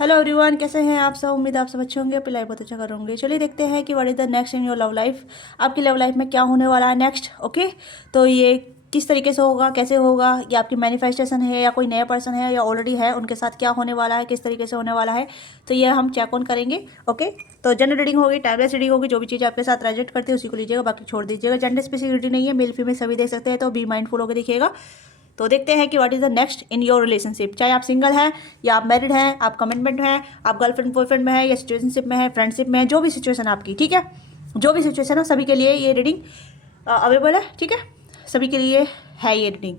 Hello everyone, कैसे हैं आप सब। उम्मीद आप सब अच्छे होंगे, अपनी लाइफ बहुत अच्छा करोगे। चलिए देखते हैं कि what is the next in your love life. आपकी लव लाइफ में क्या होने वाला है नेक्स्ट। ओके, तो ये किस तरीके से होगा, कैसे होगा, ये आपकी मैनिफेस्टेशन है या कोई नया पर्सन है या ऑलरेडी है, उनके साथ क्या होने वाला है, किस तरीके से होने वाला है, तो ये हम चेक ऑन करेंगे। ओके, तो जनरल रीडिंग होगी, टाइमलेस रीडिंग होगी। जो भी चीज़ आपके साथ रेजोनेट करती है उसी को लीजिएगा, बाकी छोड़ दीजिएगा। जेंडर स्पेसिफिक रीडिंग नहीं है, मेल फीमेल सभी देख सकते हैं, तो बी माइंडफुल होकर देखिएगा। तो देखते हैं कि what is the next in your relationship. चाहे आप सिंगल हैं या आप मैरिड हैं, आप कमिटमेंट हैं, आप गर्लफ्रेंड बॉयफ्रेंड में है या सिचुएशनशिप में है, फ्रेंडशिप में है, जो भी सिचुएशन आपकी, ठीक है, जो भी सिचुएशन है सभी के लिए ये रीडिंग अवेलेबल है। ठीक है, सभी के लिए है ये रीडिंग।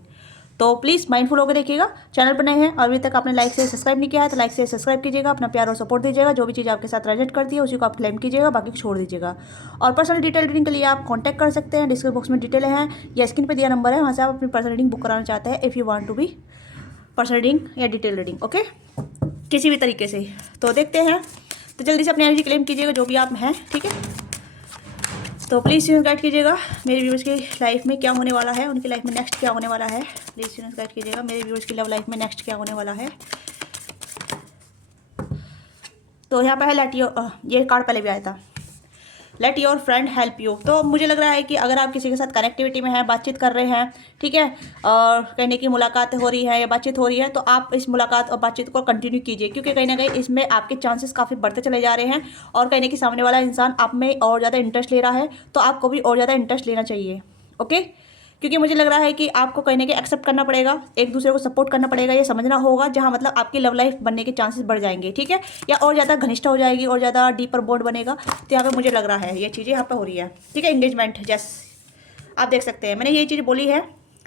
तो प्लीज़ माइंडफुल होकर देखिएगा। चैनल पर नए हैं और अभी तक आपने लाइक से सब्सक्राइब नहीं किया है तो लाइक से सब्सक्राइब कीजिएगा, अपना प्यार और सपोर्ट दीजिएगा। जो भी चीज़ आपके साथ रेजोनेट करती है उसी को आप क्लेम कीजिएगा, बाकी छोड़ दीजिएगा। और पर्सनल डिटेल रीडिंग के लिए आप कांटेक्ट कर सकते हैं, डिस्क्रिप्शन बॉक्स में डिटेल हैं या स्क्रीन पे दिया नंबर है, वहाँ से आप अपनी पर्सनल रीडिंग बुक कराना चाहते हैं if you want to be personal reading या डिटेल रीडिंग। ओके, किसी भी तरीके से। तो देखते हैं, तो जल्दी से अपनी एनर्जी क्लेम कीजिएगा जो भी आप हैं। ठीक है, तो प्लीज़ स्टूडेंट गाइड कीजिएगा मेरे व्यूअर्स की लाइफ में क्या होने वाला है, उनकी लाइफ में नेक्स्ट क्या होने वाला है। प्लीज़ स्टूडेंट गाइड कीजिएगा मेरे व्यूअर्स की लव लाइफ में नेक्स्ट क्या होने वाला है। तो यहाँ पर है लेट योर, ये कार्ड पहले भी आया था, let your friend help you. तो मुझे लग रहा है कि अगर आप किसी के साथ कनेक्टिविटी में हैं, बातचीत कर रहे हैं, ठीक है, और कहने की मुलाकात हो रही है या बातचीत हो रही है, तो आप इस मुलाकात और बातचीत को कंटिन्यू कीजिए, क्योंकि कहीं ना कहीं इसमें आपके चांसेस काफ़ी बढ़ते चले जा रहे हैं। और कहने की सामने वाला इंसान आप में और ज़्यादा इंटरेस्ट ले रहा है, तो आपको भी और ज़्यादा इंटरेस्ट लेना चाहिए। ओके, क्योंकि मुझे लग रहा है कि आपको कहीं ना कहीं एक्सेप्ट करना पड़ेगा, एक दूसरे को सपोर्ट करना पड़ेगा, ये समझना होगा, जहाँ मतलब आपकी लव लाइफ बनने के चांसेस बढ़ जाएंगे। ठीक है, या और ज़्यादा घनिष्ठ हो जाएगी और ज़्यादा डीपर बॉन्ड बनेगा। तो यहाँ पे मुझे लग रहा है ये चीज़ें यहाँ पे हो रही है। ठीक है, एंगेजमेंट जैस आप देख सकते हैं, मैंने ये चीज़ बोली है।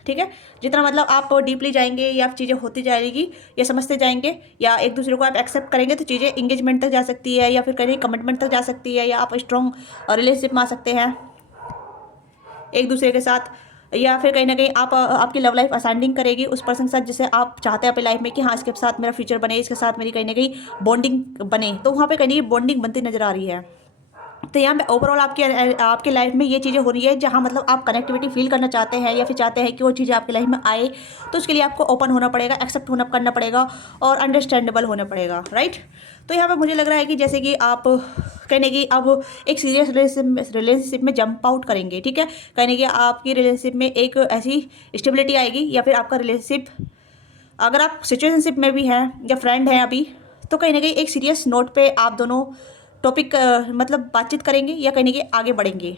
ठीक है, जितना मतलब आप डीपली जाएंगे या चीज़ें होती जाएगी या समझते जाएंगे या एक दूसरे को आप एक्सेप्ट करेंगे, तो चीज़ें एंगेजमेंट तक जा सकती है या फिर कहीं कमिटमेंट तक जा सकती है, या आप स्ट्रॉन्ग रिलेशनशिप में आ सकते हैं एक दूसरे के साथ। या फिर कहीं ना कहीं आप आपकी लव लाइफ असाइनिंग करेगी उस पर्सन के साथ जिसे आप चाहते हैं अपनी लाइफ में कि हाँ इसके साथ मेरा फ्यूचर बने, इसके साथ मेरी कहीं ना कहीं बॉन्डिंग बने। तो वहाँ पे कहीं ना कहीं बॉन्डिंग बनती नजर आ रही है। तो यहाँ पे ओवरऑल आपकी आपकी लाइफ में ये चीज़ें हो रही है जहाँ मतलब आप कनेक्टिविटी फील करना चाहते हैं या फिर चाहते हैं कि वो चीज़ें आपकी लाइफ में आए, तो उसके लिए आपको ओपन होना पड़ेगा, एक्सेप्ट होना करना पड़ेगा और अंडरस्टैंडेबल होना पड़ेगा। राइट, तो यहाँ पे मुझे लग रहा है कि जैसे कि आप कहने की अब एक सीरियस रिलेशनशिप में जंप आउट करेंगे। ठीक है, कहने की आपकी रिलेशनशिप में एक ऐसी स्टेबिलिटी आएगी, या फिर आपका रिलेशनशिप अगर आप सिचुएशनशिप में भी हैं या फ्रेंड हैं अभी, तो कहीं ना कहीं एक सीरियस नोट पे आप दोनों टॉपिक मतलब बातचीत करेंगे या कहीं ना कहीं आगे बढ़ेंगे,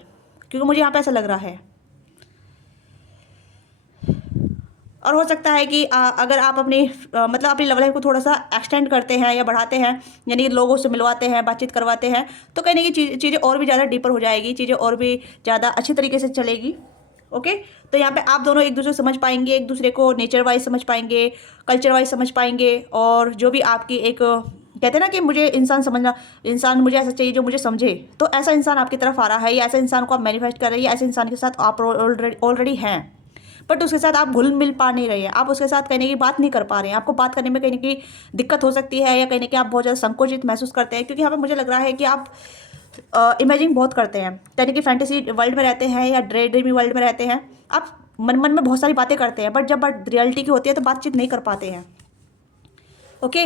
क्योंकि मुझे यहाँ पे ऐसा लग रहा है। और हो सकता है कि अगर आप अपनी मतलब अपनी लव लाइफ को थोड़ा सा एक्सटेंड करते हैं या बढ़ाते हैं, यानी लोगों से मिलवाते हैं, बातचीत करवाते हैं, तो कहीं ना कहीं चीज़ें और भी ज़्यादा डीपर हो जाएगी, चीज़ें और भी ज़्यादा अच्छी तरीके से चलेगी। ओके, तो यहाँ पे आप दोनों एक दूसरे को समझ पाएंगे, एक दूसरे को नेचर वाइज समझ पाएंगे, कल्चर वाइज समझ पाएंगे, और जो भी आपकी एक कहते हैं ना कि मुझे इंसान समझना, इंसान मुझे ऐसा चाहिए जो मुझे समझे, तो ऐसा इंसान आपकी तरफ आ रहा है, या ऐसे इंसान को आप मैनिफेस्ट कर रहे हैं, या ऐसे इंसान के साथ आप ऑलरेडी हैं, बट उसके साथ आप घुल मिल पा नहीं रहे हैं, आप उसके साथ कहने की बात नहीं कर पा रहे हैं, आपको बात करने में कहीं की दिक्कत हो सकती है, या कहीं ना कहीं आप बहुत ज़्यादा संकोचित महसूस करते हैं, क्योंकि यहाँ पे मुझे लग रहा है कि आप इमेजिंग बहुत करते हैं, यानी कि फैंटेसी वर्ल्ड में रहते हैं या ड्रीमी वर्ल्ड में रहते हैं। आप मन मन में बहुत सारी बातें करते हैं, बट जब बात रियलिटी की होती है तो बातचीत नहीं कर पाते हैं। ओके,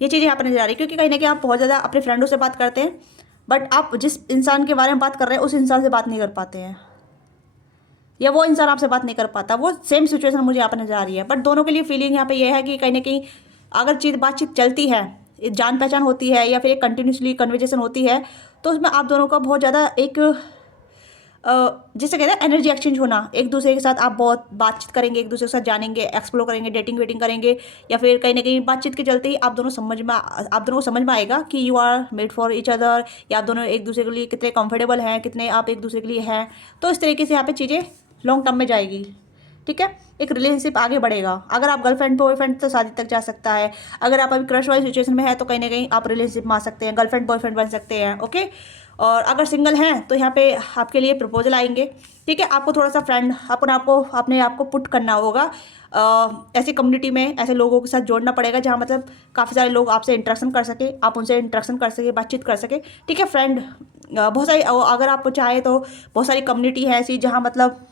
ये चीज़ यहाँ पर नजर आ रही है, क्योंकि कहीं ना कहीं आप बहुत ज़्यादा अपने फ्रेंडों से बात करते हैं, बट आप जिस इंसान के बारे में बात कर रहे हैं उस इंसान से बात नहीं कर पाते हैं, या वो इंसान आपसे बात नहीं कर पाता। वो सेम सिचुएशन मुझे यहाँ पर नजर आ रही है, बट दोनों के लिए फीलिंग यहाँ पे ये है कि कहीं ना कहीं अगर चीज़ बातचीत चलती है, जान पहचान होती है, या फिर एक कंटिन्यूसली कन्वर्जेशन होती है, तो उसमें आप दोनों का बहुत ज़्यादा एक जिसे कहते हैं एनर्जी एक्सचेंज होना, एक दूसरे के साथ आप बहुत बातचीत करेंगे, एक दूसरे के साथ जानेंगे, एक्सप्लोर करेंगे, डेटिंग वेटिंग करेंगे, या फिर कहीं ना कहीं बातचीत के चलते ही आप दोनों को समझ में आएगा कि you are made for each other, या आप दोनों एक दूसरे के लिए कितने कंफर्टेबल हैं, कितने आप एक दूसरे के लिए हैं। तो इस तरीके से यहाँ पे चीज़ें लॉन्ग टर्म में जाएगी। ठीक है, एक रिलेशनशिप आगे बढ़ेगा। अगर आप गर्लफ्रेंड बॉयफ्रेंड तो शादी तक जा सकता है, अगर आप अभी क्रश वाली सिचुएशन में है तो कहीं ना कहीं आप रिलेशनशिप में आ सकते हैं, गर्लफ्रेंड बॉयफ्रेंड बन सकते हैं। ओके, और अगर सिंगल हैं तो यहाँ पे आपके लिए प्रपोजल आएंगे। ठीक है, आपको थोड़ा सा फ्रेंड अपने आप को पुट करना होगा, ऐसी कम्युनिटी में ऐसे लोगों के साथ जोड़ना पड़ेगा जहाँ मतलब काफ़ी सारे लोग आपसे इंटरेक्शन कर सके, आप उनसे इंटरेक्शन कर सके, बातचीत कर सके। ठीक है, फ्रेंड बहुत सारी, अगर आप चाहे तो बहुत सारी कम्युनिटी है ऐसी जहाँ मतलब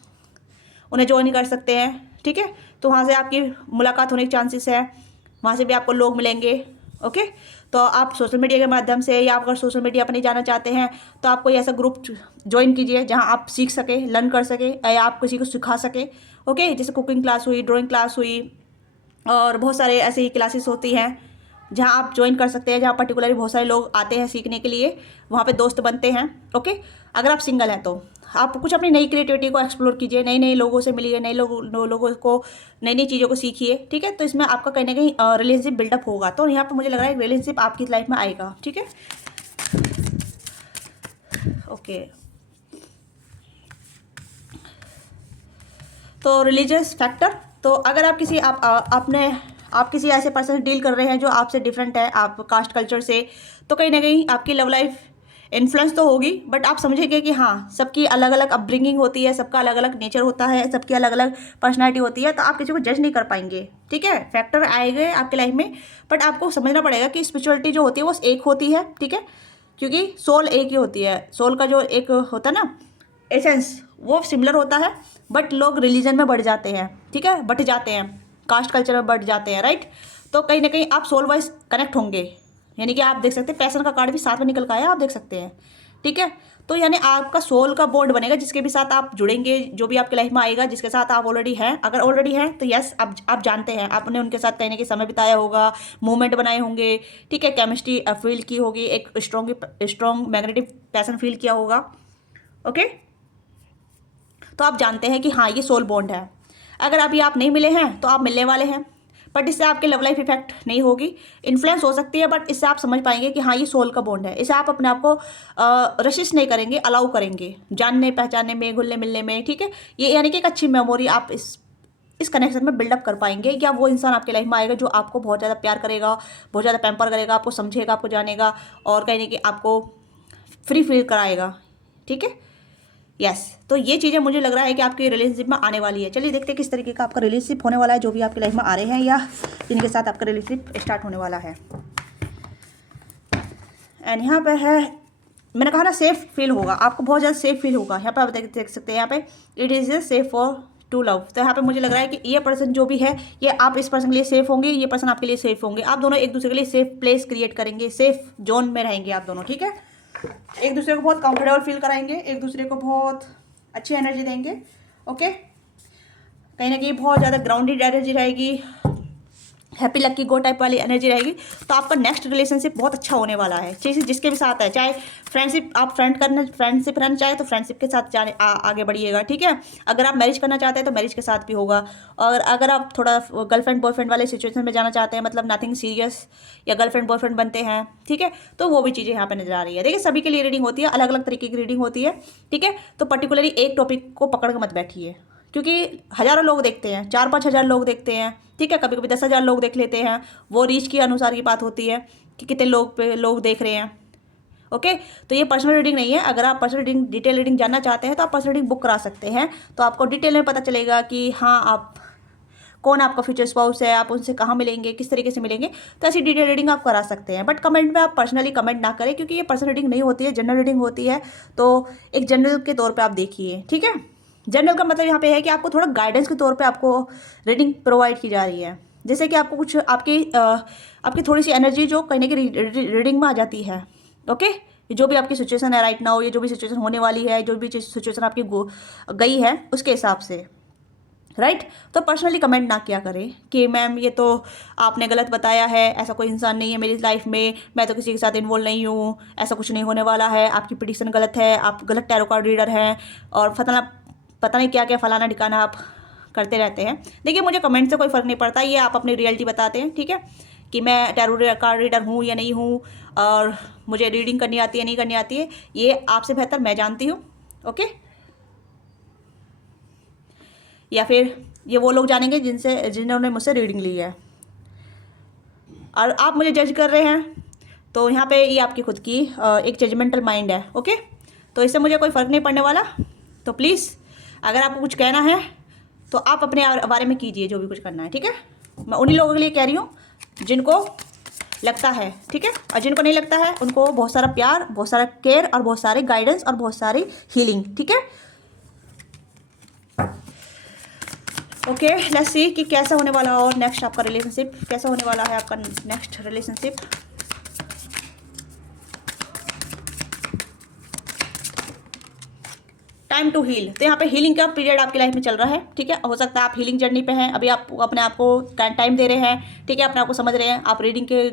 उन्हें ज्वाइन कर सकते हैं। ठीक है, तो वहाँ से आपकी मुलाकात होने के चांसेस है, वहाँ से भी आपको लोग मिलेंगे। ओके। तो आप सोशल मीडिया के माध्यम से, या अगर सोशल मीडिया पर नहीं जाना चाहते हैं तो आप कोई ऐसा ग्रुप ज्वाइन कीजिए जहां आप सीख सके, लर्न कर सके, या आप किसी को सिखा सके। ओके, जैसे कुकिंग क्लास हुई, ड्राइंग क्लास हुई, और बहुत सारे ऐसे ही क्लासेस होती हैं जहां आप ज्वाइन कर सकते हैं, जहां पर्टिकुलरली बहुत सारे लोग आते हैं सीखने के लिए, वहाँ पे दोस्त बनते हैं। ओके, अगर आप सिंगल हैं तो आप कुछ अपनी नई क्रिएटिविटी को एक्सप्लोर कीजिए, नए नए लोगों से मिलिए, नए लोगों को, नई नई चीज़ों को सीखिए। ठीक है, तो इसमें आपका कहीं ना कहीं रिलेशनशिप बिल्डअप होगा। तो यहाँ पर मुझे लग रहा है रिलेशनशिप आपकी लाइफ में आएगा। ठीक है, ओके। तो रिलीजियस फैक्टर, तो अगर आप किसी आप किसी ऐसे पर्सन से डील कर रहे हैं जो आपसे डिफरेंट है, आप कास्ट कल्चर से, तो कहीं ना कहीं आपकी लव लाइफ इन्फ्लुएंस तो होगी, बट आप समझेंगे कि हाँ, सबकी अलग अलग अपब्रिंगिंग होती है, सबका अलग अलग नेचर होता है, सबकी अलग अलग पर्सनैलिटी होती है, तो आप किसी को जज नहीं कर पाएंगे। ठीक है, फैक्टर आएंगे आपकी लाइफ में, बट आपको समझना पड़ेगा कि स्पिरिचुअलिटी जो होती है वो एक होती है। ठीक है, क्योंकि सोल एक ही होती है, सोल का जो एक होता है ना एसेंस, वो सिमिलर होता है, बट लोग रिलीजन में बढ़ जाते हैं। ठीक है, बट जाते हैं, कास्ट कल्चर में बढ़ जाते हैं, राइट। तो कहीं ना कहीं आप सोल वाइज कनेक्ट होंगे, यानी कि आप देख सकते हैं पैसन का कार्ड भी साथ में निकल का आया, आप देख सकते हैं। ठीक है, तो यानी आपका सोल का बॉन्ड बनेगा, जिसके भी साथ आप जुड़ेंगे, जो भी आपकी लाइफ में आएगा, जिसके साथ आप ऑलरेडी हैं। अगर ऑलरेडी हैं तो यस, आप जानते हैं, आपने उनके साथ कहीं ना कहीं समय बिताया होगा, मूवमेंट बनाए होंगे। ठीक है, केमिस्ट्री फील की होगी, एक स्ट्रॉन्ग मैग्नेटिक पैसन फील किया होगा। ओके, तो आप जानते हैं कि हाँ, ये सोल बॉन्ड है। अगर अभी आप नहीं मिले हैं तो आप मिलने वाले हैं, बट इससे आपके लव लाइफ इफेक्ट नहीं होगी, इन्फ्लुएंस हो सकती है, बट इससे आप समझ पाएंगे कि हाँ, ये सोल का बॉन्ड है। इससे आप अपने आप को रशिश नहीं करेंगे, अलाउ करेंगे जानने पहचानने में, घुलने मिलने में। ठीक है, ये यानी कि एक अच्छी मेमोरी आप इस कनेक्शन में बिल्डअप कर पाएंगे। क्या वो इंसान आपके लाइफ में आएगा जो आपको बहुत ज़्यादा प्यार करेगा, बहुत ज़्यादा पैम्पर करेगा, आपको समझेगा, आपको जानेगा, और कहीं ना कहीं आपको फ्री फील कराएगा। ठीक है, यस। तो ये चीज़ें मुझे लग रहा है कि आपके रिलेशनशिप में आने वाली है। चलिए देखते हैं किस तरीके का आपका रिलेशनशिप होने वाला है, जो भी आपकी लाइफ में आ रहे हैं या जिनके साथ आपका रिलेशनशिप स्टार्ट होने वाला है। एंड यहाँ पे है, मैंने कहा ना सेफ फील होगा, आपको बहुत ज़्यादा सेफ फील होगा। यहाँ पे आप देख सकते हैं, यहाँ पे it is safe for to love. तो यहाँ पे मुझे लग रहा है कि ये पर्सन जो भी है, ये आप इस पर्सन के लिए सेफ होंगे, ये पर्सन आपके लिए सेफ होंगे। आप दोनों एक दूसरे के लिए सेफ प्लेस क्रिएट करेंगे, सेफ जोन में रहेंगे आप दोनों। ठीक है, एक दूसरे को बहुत कंफर्टेबल फील कराएंगे, एक दूसरे को बहुत अच्छी एनर्जी देंगे। ओके, कहीं ना कहीं बहुत ज़्यादा ग्राउंडेड एनर्जी रहेगी, हैप्पी लक्की गो टाइप वाली एनर्जी रहेगी। तो आपका नेक्स्ट रिलेशनशिप बहुत अच्छा होने वाला है, चाहे जिसके भी साथ है, चाहे फ्रेंडशिप आप फ्रेंडशिप रहना चाहे तो फ्रेंडशिप के साथ आगे बढ़िएगा। ठीक है, अगर आप मैरिज करना चाहते हैं तो मैरिज के साथ भी होगा, और अगर आप थोड़ा गर्लफ्रेंड बॉयफ्रेंड वाले सिचुएशन में जाना चाहते हैं, मतलब नथिंग सीरियस, या गर्लफ्रेंड बॉयफ्रेंड बनते हैं, ठीक है, तो वो भी चीज़ें यहाँ पे नजर आ रही है। देखिए, सभी के लिए रीडिंग होती है, अलग अलग तरीके की रीडिंग होती है। ठीक है, तो पर्टिकुलरली एक टॉपिक को पकड़ के मत बैठिए, क्योंकि हज़ारों लोग देखते हैं, 4-5 हज़ार लोग देखते हैं। ठीक है, कभी कभी 10,000 लोग देख लेते हैं, वो रीच के अनुसार की बात होती है कि कितने लोग देख रहे हैं। ओके, तो ये पर्सनल रीडिंग नहीं है। अगर आप पर्सनल रीडिंग, डिटेल रीडिंग जानना चाहते हैं तो आप पर्सनल रीडिंग बुक करा सकते हैं, तो आपको डिटेल में पता चलेगा कि हाँ, आप कौन आपका फ्यूचर स्पाउस है, आप उनसे कहाँ मिलेंगे, किस तरीके से मिलेंगे। तो ऐसी डिटेल रीडिंग आप करा सकते हैं, बट कमेंट में आप पर्सनली कमेंट ना करें, क्योंकि ये पर्सनल रीडिंग नहीं होती है, जनरल रीडिंग होती है। तो एक जनरल के तौर पर आप देखिए। ठीक है, जनरल का मतलब यहाँ पे है कि आपको थोड़ा गाइडेंस के तौर पे आपको रीडिंग प्रोवाइड की जा रही है, जैसे कि आपको कुछ आपकी थोड़ी सी एनर्जी जो कहीं ना कहीं रीडिंग में आ जाती है। ओके, जो भी आपकी सिचुएशन है राइट नाउ, ये जो भी सिचुएशन होने वाली है, जो भी सिचुएशन आपकी गई है, उसके हिसाब से, राइट। तो पर्सनली कमेंट ना किया करें कि मैम ये तो आपने गलत बताया है, ऐसा कोई इंसान नहीं है मेरी लाइफ में, मैं तो किसी के साथ इन्वॉल्व नहीं हूँ, ऐसा कुछ नहीं होने वाला है, आपकी प्रेडिक्शन गलत है, आप गलत टैरो कार्ड रीडर हैं, और पता नहीं क्या क्या फलाना ठिकाना आप करते रहते हैं। देखिए, मुझे कमेंट से कोई फ़र्क नहीं पड़ता, ये आप अपनी रियलिटी बताते हैं। ठीक है, कि मैं टैरो कार्ड रीडर हूँ या नहीं हूँ, और मुझे रीडिंग करनी आती है नहीं करनी आती है, ये आपसे बेहतर मैं जानती हूँ। ओके, या फिर ये वो लोग जानेंगे जिन्होंने मुझसे रीडिंग ली है, और आप मुझे जज कर रहे हैं, तो यहाँ पे ये आपकी खुद की एक जजमेंटल माइंड है। ओके, तो इससे मुझे कोई फ़र्क नहीं पड़ने वाला। तो प्लीज़, अगर आपको कुछ कहना है तो आप अपने बारे में कीजिए, जो भी कुछ करना है। ठीक है, मैं उन्हीं लोगों के लिए कह रही हूँ जिनको लगता है। ठीक है, और जिनको नहीं लगता है उनको बहुत सारा प्यार, बहुत सारा केयर, और बहुत सारे गाइडेंस, और बहुत सारी हीलिंग। ठीक है, ओके, लेट्स सी कि कैसा होने वाला और नेक्स्ट आपका रिलेशनशिप कैसा होने वाला है, आपका next relationship. Time to heal, तो यहाँ पे हीलिंग का पीरियड आपकी लाइफ में चल रहा है, ठीक है। हो सकता है आप हीलिंग जर्नी पे हैं, अभी आप अपने आप को टाइम दे रहे हैं, ठीक है, अपने आप को समझ रहे हैं, आप रीडिंग के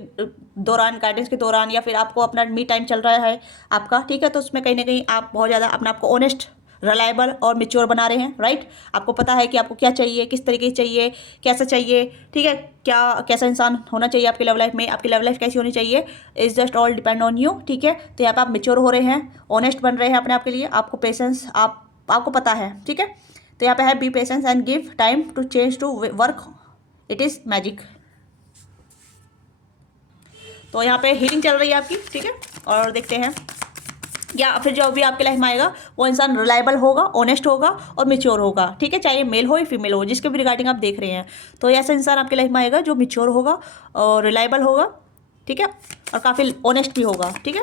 दौरान, गाइडेंस के दौरान, या फिर आपको अपना मी टाइम चल रहा है आपका, ठीक है। तो उसमें कहीं ना कहीं आप बहुत ज़्यादा अपने आप को ऑनेस्ट, रिलायबल और मेच्योर बना रहे हैं, राइट। आपको पता है कि आपको क्या चाहिए, किस तरीके से चाहिए, कैसा चाहिए, ठीक है, क्या कैसा इंसान होना चाहिए आपकी लव लाइफ में, आपकी लव लाइफ कैसी होनी चाहिए, is just all depend on you, ठीक है। तो यहाँ पे आप मेच्योर हो रहे हैं, ऑनेस्ट बन रहे हैं अपने आप के लिए, आपको पेशेंस आपको पता है, ठीक है। तो यहाँ पे है be patience and give time to change to work, it is magic. तो यहाँ पे हीलिंग चल रही है आपकी, ठीक है। और देखते हैं, या फिर जो भी आपके लाइफ में आएगा वो इंसान रिलायबल होगा, ऑनेस्ट होगा और मेच्योर होगा, ठीक है, चाहे मेल हो या फीमेल हो, जिसके भी रिगार्डिंग आप देख रहे हैं। तो ऐसा इंसान आपके लाइफ में आएगा जो मेच्योर होगा और रिलायबल होगा, ठीक है, और काफ़ी ऑनेस्ट भी होगा, ठीक है।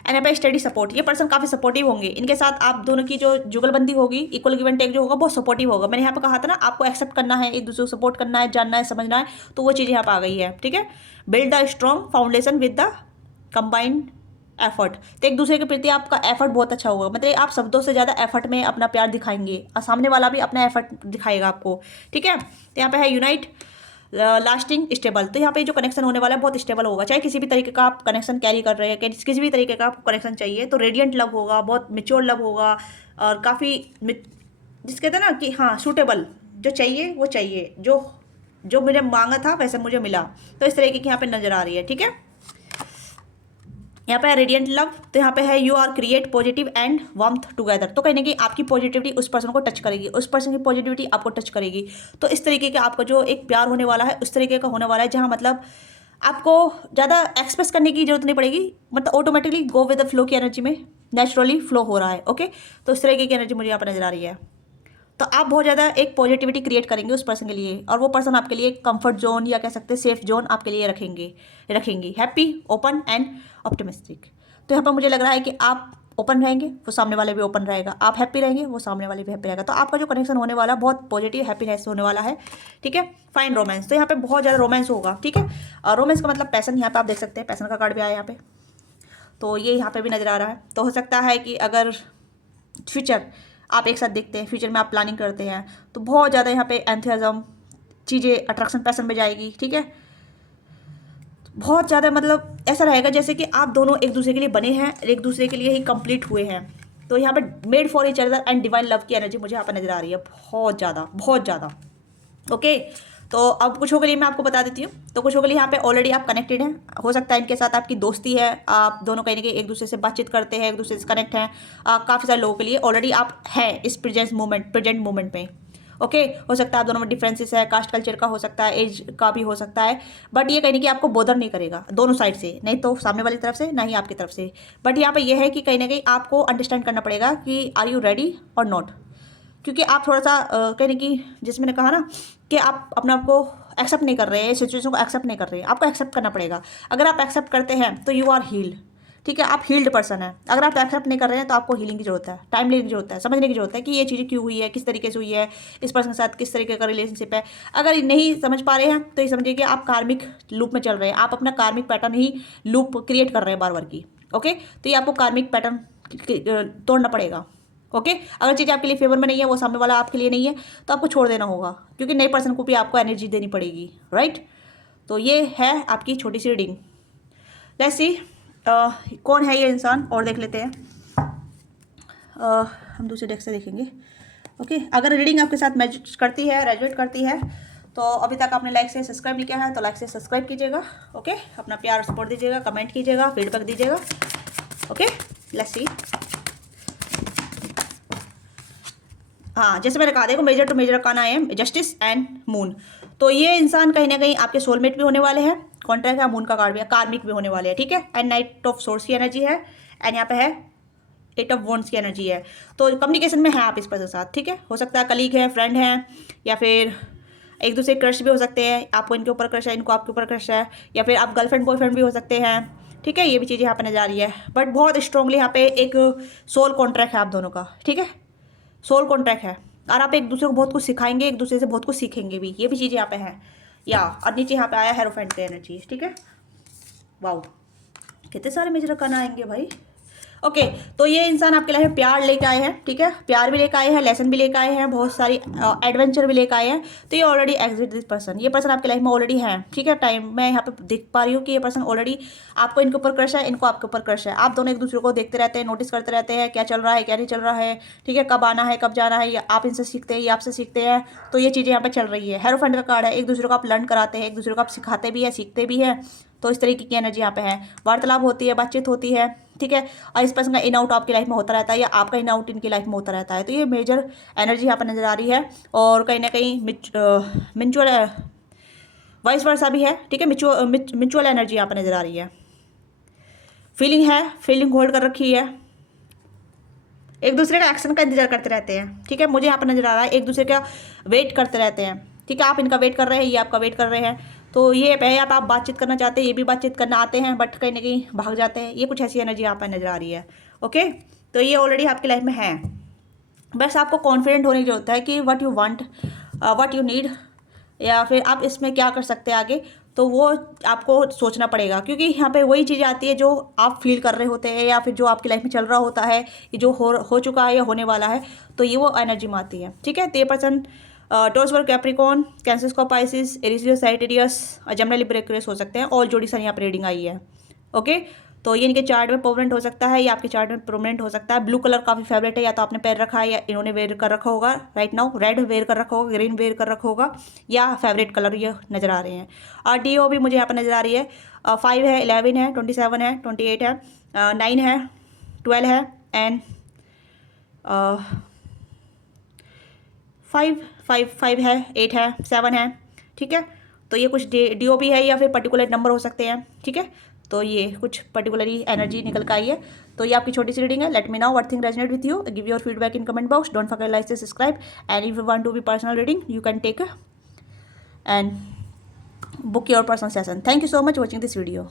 एंड यहाँ पे स्टडी सपोर्ट, ये पर्सन काफ़ी सपोर्टिव होंगे, इनके साथ आप दोनों की जो जुगलबंदी होगी, इक्वल गिव एंड टेक जो होगा बहुत सपोर्टिव होगा। मैंने यहाँ पे कहा था ना, आपको एक्सेप्ट करना है, एक दूसरे को सपोर्ट करना है, जानना है, समझना है, तो वो चीज़ यहाँ पे आ गई है, ठीक है। Build the strong foundation with the combined effort, तो एक दूसरे के प्रति आपका एफर्ट बहुत अच्छा होगा, मतलब आप शब्दों से ज़्यादा एफर्ट में अपना प्यार दिखाएंगे और सामने वाला भी अपना एफर्ट दिखाएगा आपको, ठीक है। तो यहाँ पे है यूनाइट, लास्टिंग, स्टेबल, तो यहाँ पे जो कनेक्शन होने वाला है बहुत स्टेबल होगा, चाहे किसी भी तरीके का आप कनेक्शन कैरी कर रहे हैं, किसी भी तरीके का आपको कनेक्शन चाहिए, तो रेडियंट लव होगा, बहुत मेच्योर लव होगा, और काफ़ी जिस कहते हैं ना कि हाँ सूटेबल, जो चाहिए वो चाहिए, जो जो मुझे मांगा था वैसे मुझे मिला, तो इस तरीके की यहाँ पे नजर आ रही है, ठीक है। यहाँ पे है रेडियंट लव, तो यहाँ पे है you are create positive and warmth together, तो कहीं ना कहीं आपकी पॉजिटिविटी उस पर्सन को टच करेगी, उस पर्सन की पॉजिटिविटी आपको टच करेगी, तो इस तरीके का आपका जो एक प्यार होने वाला है उस तरीके का होने वाला है, जहाँ मतलब आपको ज़्यादा एक्सप्रेस करने की जरूरत नहीं पड़ेगी, मतलब automatically go with the flow की एनर्जी में नेचुरली फ्लो हो रहा है, ओके। तो इस तरीके की एनर्जी मुझे यहाँ पर नजर आ रही है। तो आप बहुत ज़्यादा एक पॉजिटिविटी क्रिएट करेंगे उस पर्सन के लिए, और वो पर्सन आपके लिए एक कंफर्ट जोन या कह सकते हैं सेफ जोन आपके लिए रखेंगी हैप्पी, ओपन एंड ऑप्टिमिस्टिक। तो यहाँ पर मुझे लग रहा है कि आप ओपन रहेंगे, वो सामने वाले भी ओपन रहेगा, आप हैप्पी रहेंगे, वो सामने वाले भी हैप्पी रहेगा, तो आपका जो कनेक्शन होने वाला है बहुत पॉजिटिव हैप्पीनेस होने वाला है, ठीक है। फाइन रोमांस, तो यहाँ पे बहुत ज़्यादा रोमांस होगा, ठीक है। और रोमांस का मतलब पैसन, यहाँ पे आप देख सकते हैं पैसन का कार्ड भी आया यहाँ पे, तो ये यहाँ पे भी नज़र आ रहा है। तो हो सकता है कि अगर फ्यूचर आप एक साथ देखते हैं, फ्यूचर में आप प्लानिंग करते हैं, तो बहुत ज़्यादा यहाँ पे एंथुसियाज्म, चीज़ें अट्रैक्शन पैसन में जाएगी, ठीक है। बहुत ज़्यादा मतलब ऐसा रहेगा जैसे कि आप दोनों एक दूसरे के लिए बने हैं, एक दूसरे के लिए ही कंप्लीट हुए हैं। तो यहाँ पे made for each other and divine love की एनर्जी मुझे यहाँ पर नज़र आ रही है, बहुत ज़्यादा बहुत ज़्यादा, ओके। तो अब कुछ के लिए मैं आपको बता देती हूँ। तो कुछ के लिए यहाँ पे ऑलरेडी आप कनेक्टेड हैं, हो सकता है इनके साथ आपकी दोस्ती है, आप दोनों कहीं ना कहीं एक दूसरे से बातचीत करते हैं, एक दूसरे से कनेक्ट हैं। काफ़ी सारे लोगों के लिए ऑलरेडी आप हैं इस प्रेजेंट मोमेंट में, ओके। हो सकता है आप दोनों में डिफरेंसेस है, कास्ट कल्चर का हो सकता है, एज का भी हो सकता है, बट ये कहीं ना कहीं आपको बोदर नहीं करेगा दोनों साइड से, नहीं तो सामने वाली तरफ से ना ही आपकी तरफ से। बट यहाँ पे ये है कि कहीं ना कहीं आपको अंडरस्टैंड करना पड़ेगा कि आर यू रेडी और नॉट, क्योंकि आप थोड़ा सा कहीं ना कहीं, जैसे मैंने कहा ना कि आप अपने आप को एक्सेप्ट नहीं कर रहे हैं, सिचुएशन को एक्सेप्ट नहीं कर रहे हैं, आपको एक्सेप्ट करना पड़ेगा। अगर आप एक्सेप्ट करते हैं तो यू आर हील्ड, ठीक है, आप हील्ड पर्सन है। अगर आप एक्सेप्ट नहीं कर रहे हैं तो आपको हीलिंग की जरूरत है, टाइम लेने की जरूरत है, समझने की जरूरत है कि ये चीज़ें क्यों हुई है, किस तरीके से हुई है, इस पर्सन के साथ किस तरीके का रिलेशनशिप है। अगर नहीं समझ पा रहे हैं तो ये समझिए कि आप कार्मिक लूप में चल रहे हैं, आप अपना कार्मिक पैटर्न ही लूप क्रिएट कर रहे हैं बार बार की, ओके। तो ये आपको कार्मिक पैटर्न तोड़ना पड़ेगा, ओके। अगर चीज़ आपके लिए फेवर में नहीं है, वो सामने वाला आपके लिए नहीं है, तो आपको छोड़ देना होगा, क्योंकि नए पर्सन को भी आपको एनर्जी देनी पड़ेगी, राइट। तो ये है आपकी छोटी सी रीडिंग। लेट्स सी कौन है ये इंसान, और देख लेते हैं। हम दूसरे डेक से देखेंगे, ओके। अगर रीडिंग आपके साथ मैच करती है, रेजोनेट करती है, तो अभी तक आपने लाइक से सब्सक्राइब नहीं किया है तो लाइक से सब्सक्राइब कीजिएगा, ओके। अपना प्यार सपोर्ट दीजिएगा, कमेंट कीजिएगा, फीडबैक दीजिएगा, ओके। Let's see. हाँ, जैसे मैंने कहा, देखो मेजर टू मेजर का नाम है जस्टिस एंड मून। तो ये इंसान कहीं ना कहीं आपके सोलमेट भी होने वाले हैं, कॉन्ट्रैक्ट है, मून का कार्ड भी है, कार्मिक भी होने वाले हैं, ठीक है। एंड नाइट ऑफ सोर्स की एनर्जी है, एंड यहाँ पे है 8 ऑफ वॉन्ड्स की एनर्जी है। तो कम्युनिकेशन में है आप इस पर्सन के साथ, ठीक है। हो सकता है कलीग है, फ्रेंड है, या फिर एक दूसरे क्रश भी हो सकते हैं, आपको इनके ऊपर क्रश है, इनको आपके ऊपर क्रश है, या फिर आप गर्लफ्रेंड बॉयफ्रेंड भी हो सकते हैं, ठीक है। ये भी चीज़ें यहाँ पे नजर आ रही है, बट बहुत स्ट्रांगली यहाँ पे एक सोल कॉन्ट्रैक्ट है आप दोनों का, ठीक है, सोल कॉन्ट्रैक्ट है। और आप एक दूसरे को बहुत कुछ सिखाएंगे, एक दूसरे से बहुत कुछ सीखेंगे भी, ये भी चीज़ यहाँ पे है। या और नीचे यहाँ पे आया हेरोफेंट का एनर्जी, ठीक है। वाओ, कितने सारे मेजर करना आएंगे भाई। ओके, तो ये इंसान आपके लाइफ में प्यार लेके आए हैं, ठीक है, प्यार भी लेके आए हैं, लेसन भी लेके आए हैं, बहुत सारी एडवेंचर भी लेके आए हैं। तो ये ऑलरेडी एग्जिट दिस पर्सन, ये पर्सन आपके लाइफ में ऑलरेडी है, ठीक है। टाइम मैं यहाँ पे देख पा रही हूँ कि ये पर्सन ऑलरेडी, आपको इनके ऊपर क्रश है, इनको आपके ऊपर क्रश है। आप दोनों एक दूसरे को देखते रहते हैं, नोटिस करते रहते हैं क्या चल रहा है क्या नहीं चल रहा है, ठीक है, कब आना है कब जाना है, या आप इनसे सीखते हैं या आपसे सीखते हैं। तो ये चीज़ें यहाँ पे चल रही है। हेरोफेंट का कार्ड है, एक दूसरे को आप लर्न कराते हैं, एक दूसरे को आप सिखाते भी है, सीखते भी है। तो इस तरीके की एनर्जी यहाँ पे है। वार्तालाप होती है, बातचीत होती है, ठीक है। और इस पर्सन का इन आउट आपकी लाइफ में होता रहता है, या आपका इन आउट इनकी लाइफ में होता रहता है। तो ये मेजर एनर्जी यहाँ पर नजर आ रही है। और कहीं ना कहीं म्यूचुअल वाइस वर्सा भी है, ठीक है। म्यूचुअल एनर्जी यहाँ पर नजर आ रही है। फीलिंग है, फीलिंग होल्ड कर रखी है, एक दूसरे का एक्शन का इंतजार करते रहते हैं, ठीक है। मुझे यहाँ पर नजर आ रहा है एक दूसरे का वेट करते रहते हैं, ठीक है। आप इनका वेट कर रहे हैं, ये आपका वेट कर रहे हैं। तो ये है, या तो आप बातचीत करना चाहते हैं, ये भी बातचीत करना आते हैं, बट कहीं ना कहीं भाग जाते हैं। ये कुछ ऐसी एनर्जी यहाँ पर नजर आ रही है। ओके, तो ये ऑलरेडी आपकी लाइफ में है। बस आपको कॉन्फिडेंट होने की जरूरत है कि what you want, what you need, या फिर आप इसमें क्या कर सकते हैं आगे। तो वो आपको सोचना पड़ेगा, क्योंकि यहाँ पे वही चीज़ें आती है जो आप फील कर रहे होते हैं, या फिर जो आपकी लाइफ में चल रहा होता है, ये जो हो चुका है या होने वाला है। तो ये वो एनर्जी में आती है, ठीक है। तो ये पर्सन टॉरस वर्ग Capricorn, cancer Scorpio Pisces, Aries Sagittarius और जेमिनी लिब्रा एक्वेरियस हो सकते हैं। ऑल जोड़ी सन यहाँ पर रीडिंग आई है। ओके, तो ये इनके चार्ट में परमानेंट हो सकता है, या आपके चार्ट में परमानेंट हो सकता है। ब्लू कलर काफ़ी फेवरेट है, या तो आपने पैर रखा है या इन्होंने वेयर कर रखा होगा राइट नाउ। रेड वेयर कर रखा होगा, ग्रीन वेयर कर रखा होगा, या फेवरेट कलर ये नज़र आ रहे हैं। और DO भी मुझे यहाँ पर नज़र आ रही है। 5 है, 11 है, 27 है, 28 है, 9 है, 12 है, एंड 5 है, 8 है, 7 है, ठीक है। तो ये कुछ DO भी है, या फिर पर्टिकुलर नंबर हो सकते हैं, ठीक है। तो ये कुछ पर्टिकुलरली एनर्जी निकल कर आई है। तो ये आपकी छोटी सी रीडिंग है। Let me know what thing resonate with you, give your feedback in comment box, don't forget like subscribe, and if you want to be personal reading you can take and book your personal session. Thank you so much for watching this video.